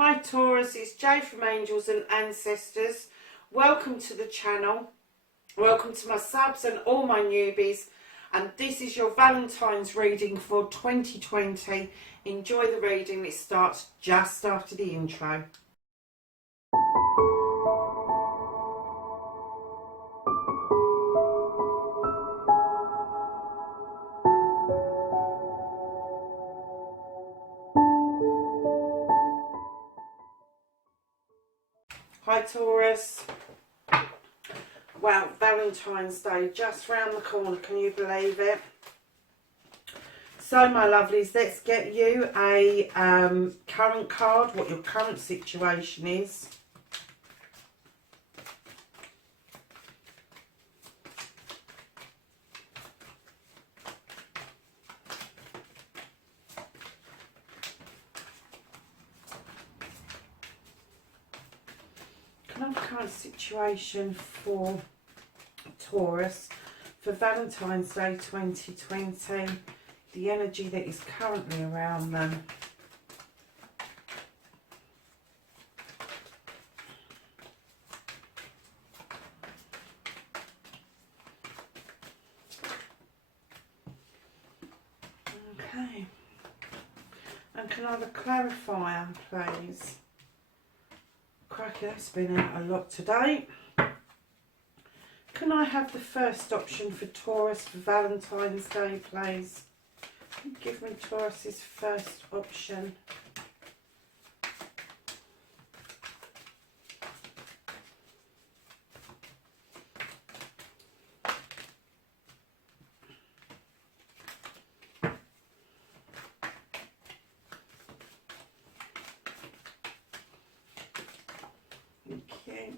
Hi Taurus, it's Jay from Angels and Ancestors. Welcome to the channel. Welcome to my subs and all my newbies. And this is your Valentine's reading for 2020. Enjoy the reading. It starts just after the intro. Hi Taurus. Wow, Valentine's Day just round the corner, can you believe it? So my lovelies, let's get you a current card, what your current situation is. Can I have a current situation for Taurus for Valentine's Day 2020, the energy that is currently around them. Okay, and can I have a clarifier please? Crikey, that's been out a lot today. Can I have the first option for Taurus for Valentine's Day, please? Give me Taurus's first option. Okay.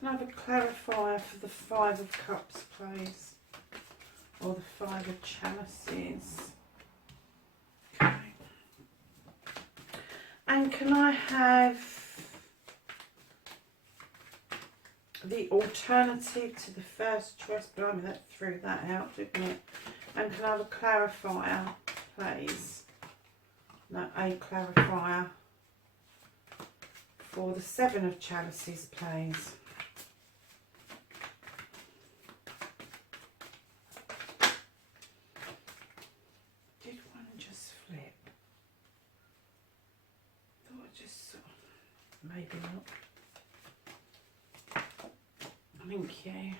Can I have a clarifier for the Five of Cups, please? Or the Five of Chalices. Okay. And can I have the alternative to the first choice? Blimey, that threw that out, didn't it? And can I have a clarifier, please? No, a clarifier for the Seven of Chalices, please. Maybe not. Thank you.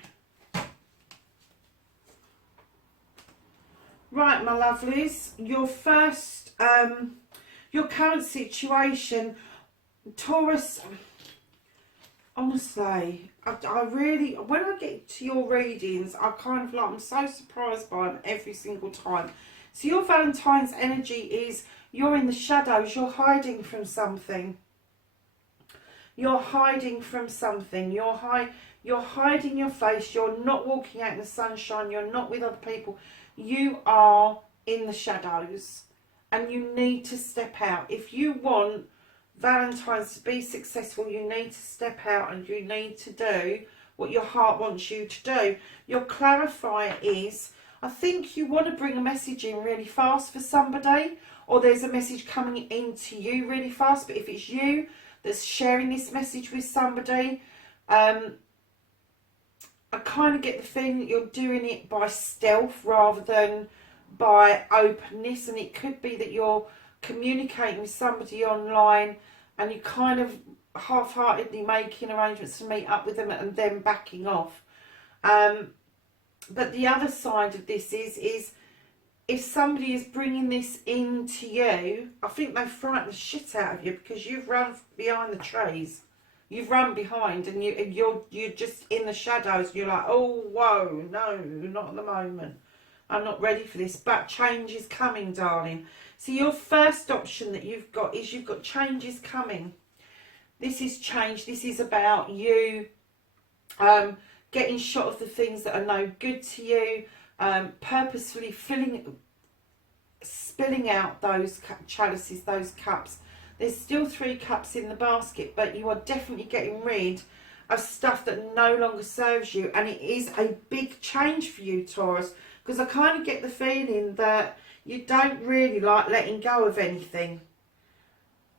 Right, my lovelies, your first, your current situation, Taurus. Honestly, I really, when I get to your readings, I kind of like, I'm so surprised by them every single time. So your Valentine's energy is, you're in the shadows, you're hiding from something. You're hiding from something. You're hiding your face. You're not walking out in the sunshine. You're not with other people. You are in the shadows. And you need to step out. If you want Valentine's to be successful, you need to step out and you need to do what your heart wants you to do. Your clarifier is, I think you want to bring a message in really fast for somebody. Or there's a message coming into you really fast. But if it's you that's sharing this message with somebody, I kind of get the feeling that you're doing it by stealth rather than by openness, and it could be that you're communicating with somebody online and you kind of half-heartedly making arrangements to meet up with them and then backing off. But the other side of this is if somebody is bringing this into you, I think they frighten the shit out of you because you've run behind the trees. You've run behind and you're just in the shadows. You're like, oh, whoa, no, not at the moment. I'm not ready for this. But change is coming, darling. So your first option that you've got is you've got changes coming. This is change. This is about you getting shot of the things that are no good to you. Purposefully spilling out those chalices, those cups. There's still 3 cups in the basket, but you are definitely getting rid of stuff that no longer serves you, and it is a big change for you, Taurus, Because I kind of get the feeling that you don't really like letting go of anything.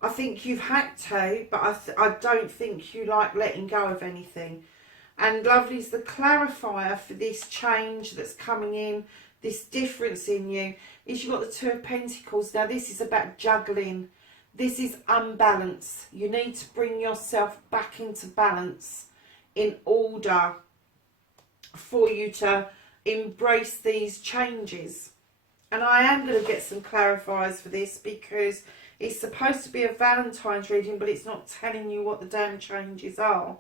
I think you've had to, but I don't think you like letting go of anything. And lovely's the clarifier for this change that's coming in, this difference in you, is you've got the Two of Pentacles. Now this is about juggling. This is unbalance. You need to bring yourself back into balance in order for you to embrace these changes. And I am going to get some clarifiers for this, because it's supposed to be a Valentine's reading, but it's not telling you what the damn changes are.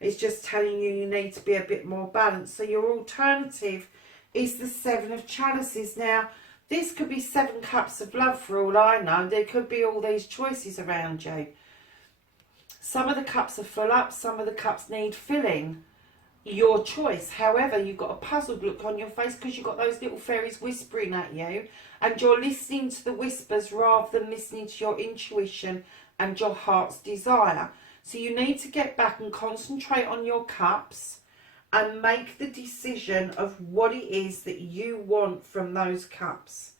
It's just telling you you need to be a bit more balanced. So your alternative is the Seven of Chalices. Now, this could be 7 cups of love for all I know. There could be all these choices around you. Some of the cups are full up, some of the cups need filling. Your choice. However, you've got a puzzled look on your face because you've got those little fairies whispering at you, and you're listening to the whispers rather than listening to your intuition and your heart's desire. So you need to get back and concentrate on your cups and make the decision of what it is that you want from those cups.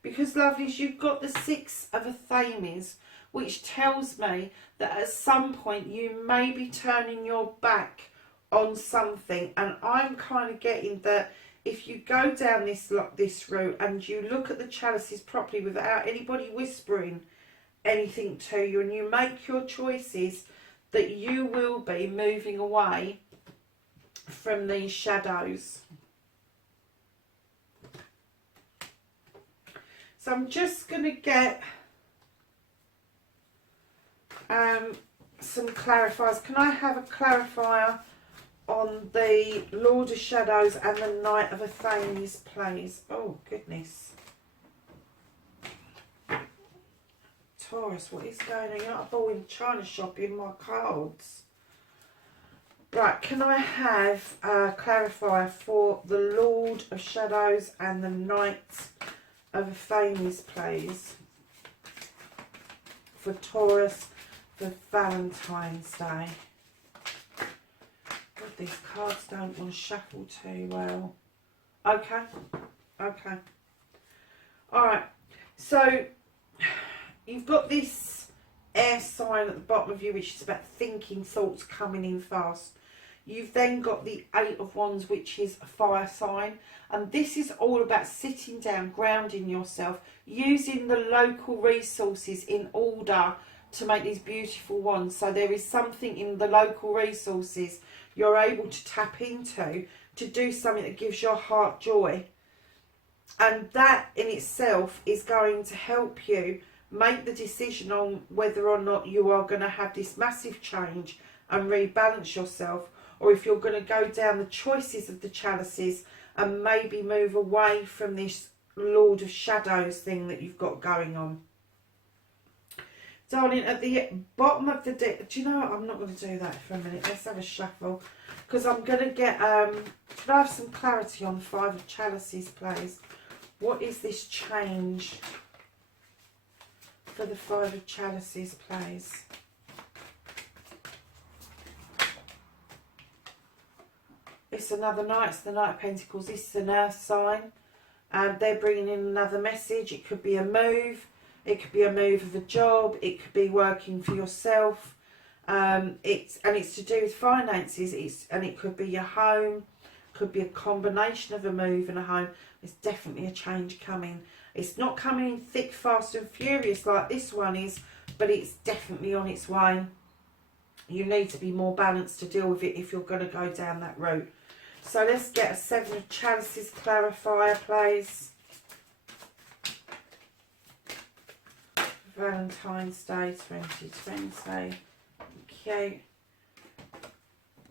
Because, lovelies, you've got the Six of Athames, which tells me that at some point you may be turning your back on something. And I'm kind of getting that if you go down this route and you look at the chalices properly without anybody whispering anything to you, and you make your choices, that you will be moving away from these shadows. So I'm just going to get some clarifiers. Can I have a clarifier on the Lord of Shadows and the Knight of Athames, please? Oh, goodness. Taurus, what is going on? You're not a ball in China shop in my cards. Right, can I have a clarifier for the Lord of Shadows and the Knight of Athames, please? For Taurus, for Valentine's Day. God, these cards don't want to shuffle too well. Okay, okay. Alright, so you've got this air sign at the bottom of you, which is about thinking thoughts coming in fast. You've then got the Eight of Wands, which is a fire sign. And this is all about sitting down, grounding yourself, using the local resources in order to make these beautiful wands. So there is something in the local resources you're able to tap into to do something that gives your heart joy. And that in itself is going to help you make the decision on whether or not you are going to have this massive change and rebalance yourself, or if you're going to go down the choices of the chalices and maybe move away from this Lord of Shadows thing that you've got going on. Darling, at the bottom of the deck, do you know what? I'm not going to do that for a minute. Let's have a shuffle, because I'm going to get, could I have some clarity on the Five of Chalices, please? What is this change for the Five of Chalices, please? It's another Knight, it's the Knight of Pentacles. This is an earth sign, and they're bringing in another message. It could be a move, it could be a move of a job, it could be working for yourself. It's to do with finances. And it could be your home, could be a combination of a move and a home. There's definitely a change coming. It's not coming in thick, fast and furious like this one is, but it's definitely on its way. You need to be more balanced to deal with it if you're going to go down that route. So let's get a Seven of Chalices clarifier, please. Valentine's Day 2020. Okay.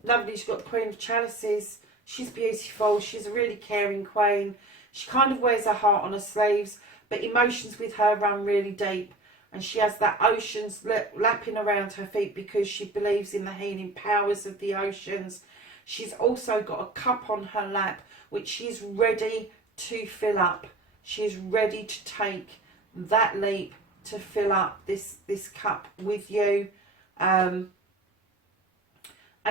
Lovely, she's got the Queen of Chalices. She's beautiful. She's a really caring queen. She kind of wears her heart on her sleeves, but emotions with her run really deep. And she has that oceans lapping around her feet because she believes in the healing powers of the oceans. She's also got a cup on her lap, which she's ready to fill up. She's ready to take that leap to fill up this cup with you. And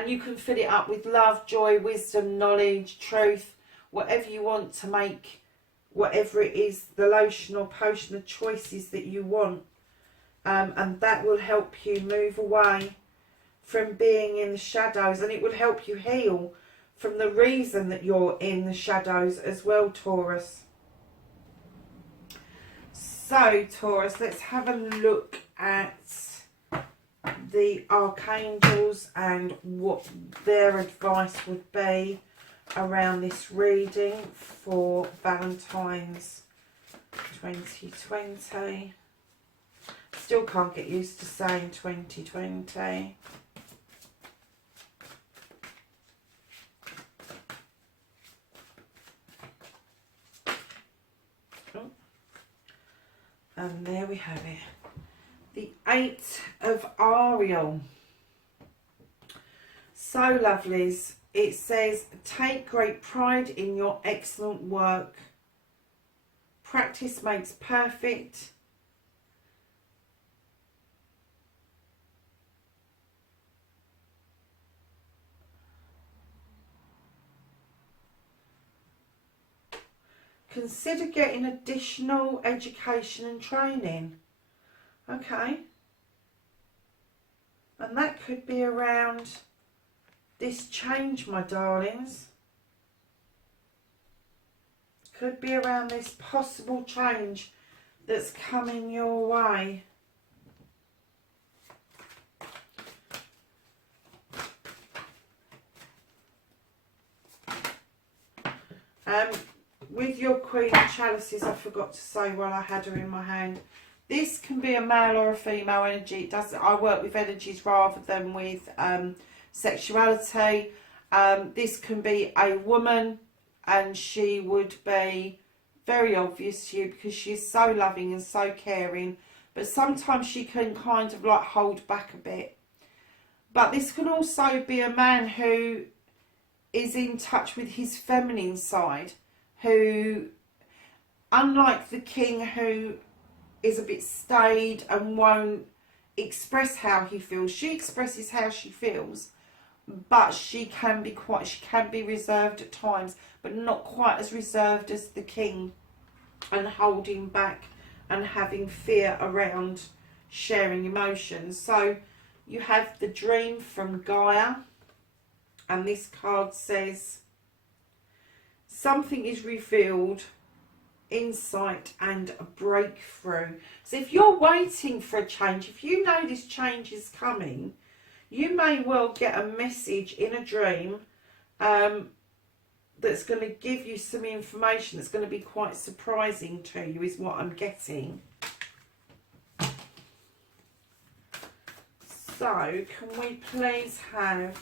you can fill it up with love, joy, wisdom, knowledge, truth, whatever you want to make, whatever it is, the lotion or potion, the choices that you want. And that will help you move away from being in the shadows, and it will help you heal from the reason that you're in the shadows as well, Taurus. So, Taurus, let's have a look at the archangels and what their advice would be around this reading for Valentine's 2020. Still can't get used to saying 2020. And there we have it. The 8 of Ariel. So, lovelies, it says, take great pride in your excellent work. Practice makes perfect. Consider getting additional education and training. Okay. And that could be around this change, my darlings. Could be around this possible change that's coming your way. With your Queen of Chalices, I forgot to say while I had her in my hand, this can be a male or a female energy. It does. I work with energies rather than with sexuality. This can be a woman, and she would be very obvious to you because she is so loving and so caring. But sometimes she can kind of like hold back a bit. But this can also be a man who is in touch with his feminine side, who, unlike the king, who is a bit staid and won't express how he feels. She expresses how she feels, but she can be reserved at times, but not quite as reserved as the king, and holding back and having fear around sharing emotions. So you have the Dream from Gaia, and this card says, something is revealed, insight and a breakthrough. So if you're waiting for a change, if you know this change is coming, you may well get a message in a dream that's going to give you some information that's going to be quite surprising to you, is what I'm getting. So can we please have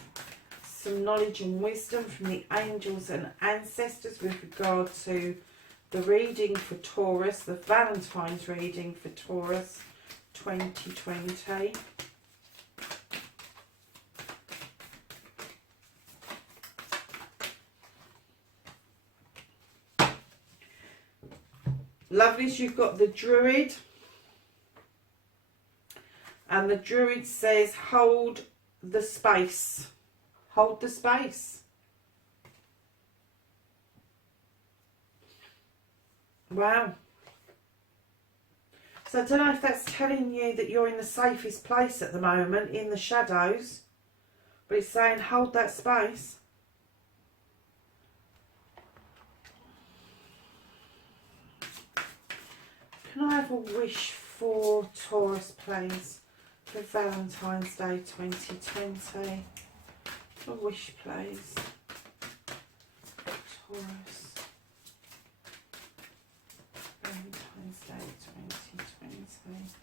some knowledge and wisdom from the angels and ancestors with regard to the reading for Taurus, the Valentine's reading for Taurus 2020. Lovelies, you've got the Druid, and the Druid says hold the space. Hold the space. Wow. So I don't know if that's telling you that you're in the safest place at the moment, in the shadows, but it's saying hold that space. Can I have a wish for Taurus, please, for Valentine's Day 2020? A wish, please. Taurus. Valentine's Day 2020.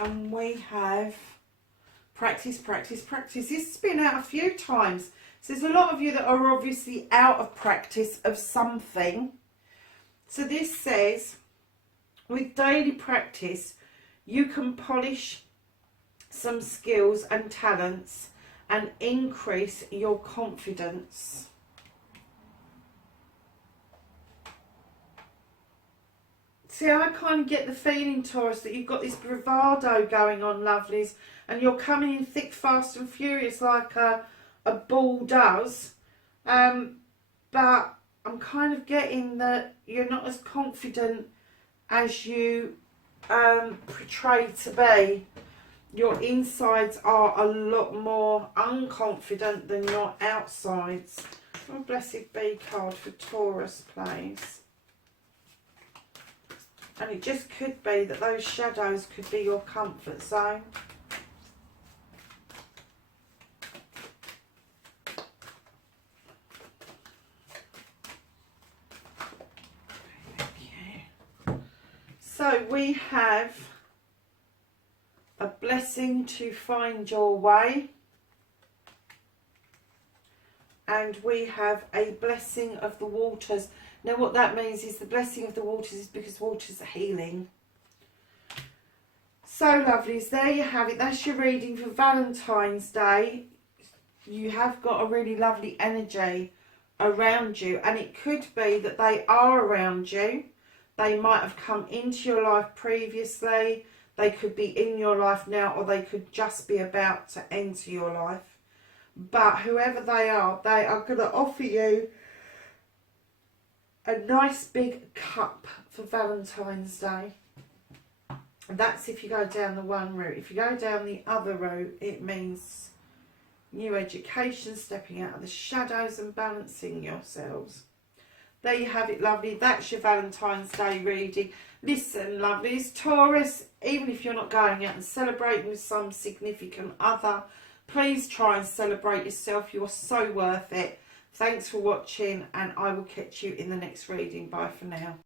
And we have practice, practice, practice. This has been out a few times. So there's a lot of you that are obviously out of practice of something. So this says, with daily practice, you can polish some skills and talents and increase your confidence. See, I kind of get the feeling, Taurus, that you've got this bravado going on, lovelies, and you're coming in thick, fast and furious like a bull does. But I'm kind of getting that you're not as confident as you portray to be. Your insides are a lot more unconfident than your outsides. Oh, blessed be card for Taurus, please. And it just could be that those shadows could be your comfort zone. Okay. So we have a blessing to find your way. And we have a blessing of the waters. Now what that means is the blessing of the waters is because waters are healing. So lovelies, there you have it. That's your reading for Valentine's Day. You have got a really lovely energy around you, and it could be that they are around you. They might have come into your life previously. They could be in your life now, or they could just be about to enter your life. But whoever they are going to offer you a nice big cup for Valentine's Day. And that's if you go down the one route. If you go down the other route, it means new education, stepping out of the shadows and balancing yourselves. There you have it, lovely. That's your Valentine's Day reading. Listen, lovelies, Taurus, even if you're not going out and celebrating with some significant other, please try and celebrate yourself. You are so worth it. Thanks for watching, and I will catch you in the next reading. Bye for now.